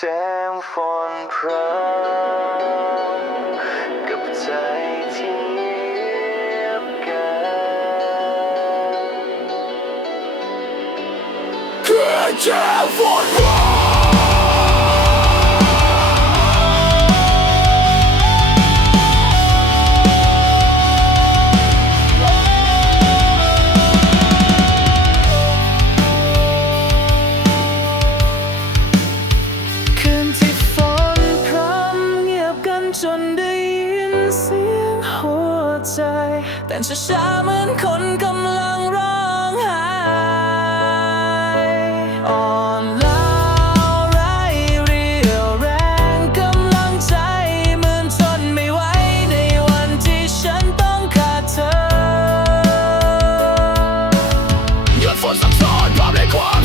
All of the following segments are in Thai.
แสงฝนพรำกับใจที่เงียบกันคื จนได้ยินเสียงหัวใจแต่ช้าๆเหมือนคนกำลังร้องไห้อ่อนล้าไร้เรี่ยวแรงกำลังใจเหมือนทนไม่ไหวในวันที่ฉันต้องขาดเธอหยดฝนซับซ้อนภาพในความ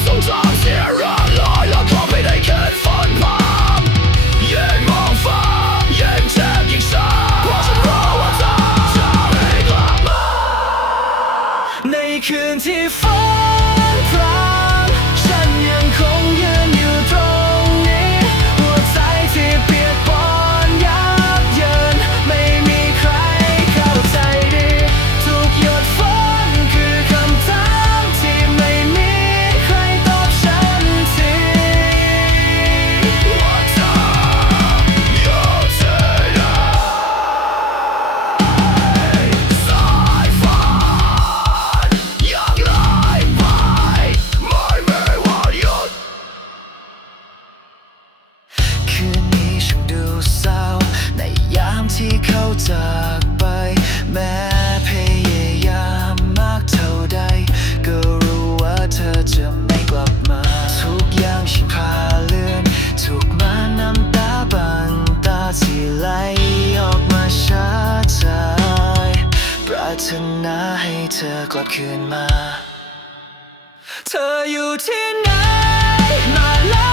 ถนาให้เธอกลับคืนมา เธออยู่ที่ไหนมาแล้ว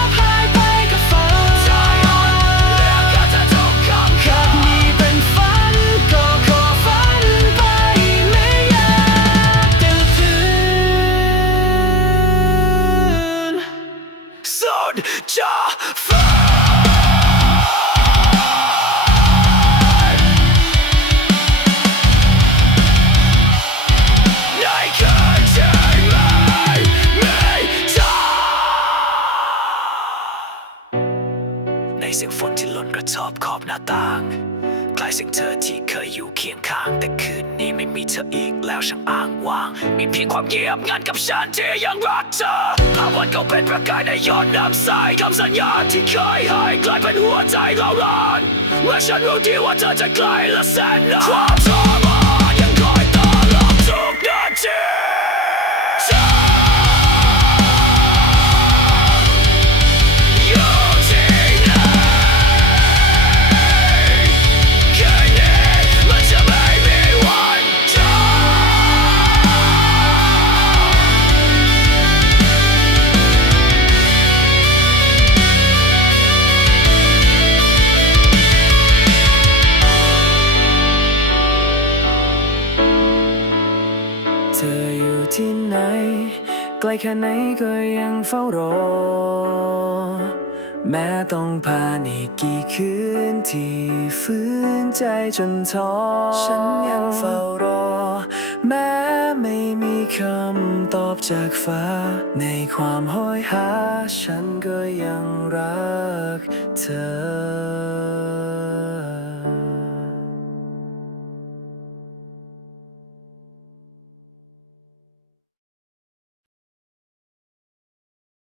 เสียงฝนที่หล่นกระทบขอบหน้าต่างคล้ายเสียงเธอที่เคยอยู่เคียงข้าง แต่คืนนี้ไม่มีเธออีกแล้วช่างอ้างว้าง มีเพียงความเงียบงันกับฉันที่ยังรักเธอภาพวันก็เป็นประกายในยอดน้ำใสคำสัญญาที่เคยให้กลายเป็นหัวใจเราร้อนเมื่อฉันรู้ดีว่าเธอจะไกลและแสนนานความทรมานยังคอยตามหลังทุกนาที ที่ไหน ไกลแค่ไหนก็ยังเฝ้ารอ แม้ต้องผ่านอีกกี่คืนที่ฝืนใจจนท้อ ฉันยังเฝ้ารอ แม้ไม่มีคำตอบจากฟ้า ในความโหอยหา ฉันก็ยังรักเธอ